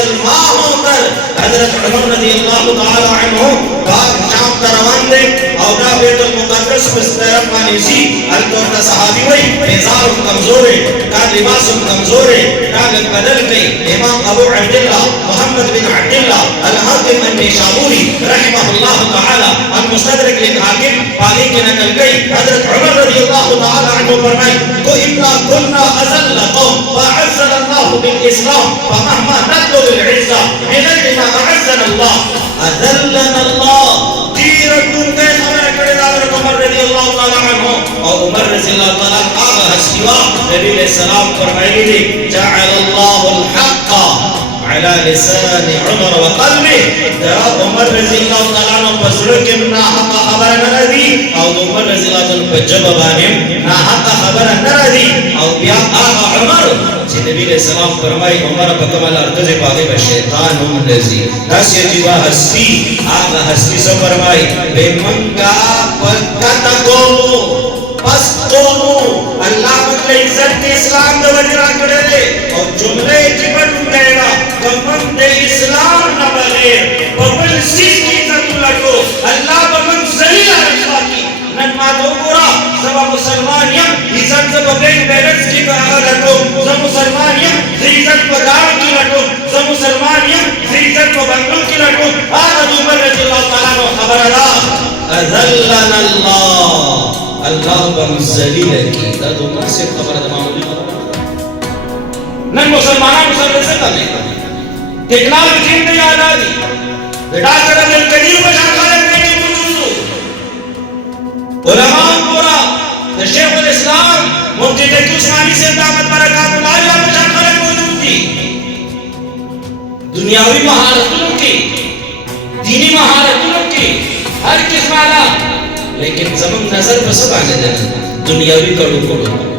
مسلمان ہو کر حضرت عمر رضی اللہ تعالی عنہ باغ شام تا روان دے اور دا بیت المقدس پس طرف مانی سی التورتا صحابی وی بیزار کمزور ہے کا لباس کمزور ہے کا بدل گئی امام ابو عبداللہ محمد بن عبداللہ الحاکم النشابوری رحمہ اللہ تعالی المستدرک للحاکم پاگی کی نکل گئی حضرت عمر رضی اللہ تعالی عنہ فرمائی کو انا کلنا ازل قوم فاعزل اللہ بالاسلام فمہما نطلب العزہ بغیر ما اعزل اللہ اذلنا اللہ تیرکن کے خبر کرے حضرت عمر رضی اللہ تعالی عنہ اور عمر رضی اللہ تعالی آغا حسیوہ نبی علیہ السلام فرمائی لی جعل اللہ الحق على لسان عمر وقلبه دا عمر رضی اللہ تعالیٰ عنہ بسرک نا حق خبر نردی او عمر رضی اللہ تعالیٰ عنہ بجب بانیم نا حق خبر نردی او بیا آغا عمر چی نبی علیہ السلام فرمائی عمر بکمال ارتز پاگے بشیطان ہم لذی دس یجیوہ ہستی آغا ہستی سو فرمائی بے منگا پکتا کو پس دونوں اللہ مطلع عزت کے اسلام دو وجرہ کرے دے اور جملے جبن گئے گا ومن دے اسلام نہ بغیر ببن سیز کی عزت لٹو اللہ بمن زلیل رکھا کی ننما دو پورا سبا مسلمانیم عزت سے ببین بیرنس کی کہا لٹو سب مسلمانیم عزت پدار کی لٹو سب مسلمانیم عزت پبنگل کی لٹو آنا دوبر رضی اللہ تعالیٰ کو خبر اللہ اذلنا اللہ اللہ بمزلیل کی دا دو مرسی خبر دماغ بھی نن مسلمانہ مسلمان سے کرنے ٹیکنالوجی میں آزادی بیٹا کرم القدیر و شاکرم بیٹی موجود علماء پورا شیخ الاسلام مفتی تقی عثمانی سے دعوت برکات اللہ و شاکرم موجود تھی دنیاوی مہارتوں کی دینی مہارتوں کی ہر قسم آلہ لیکن زمان نظر پر سب آنے دینا دنیاوی کڑو کڑو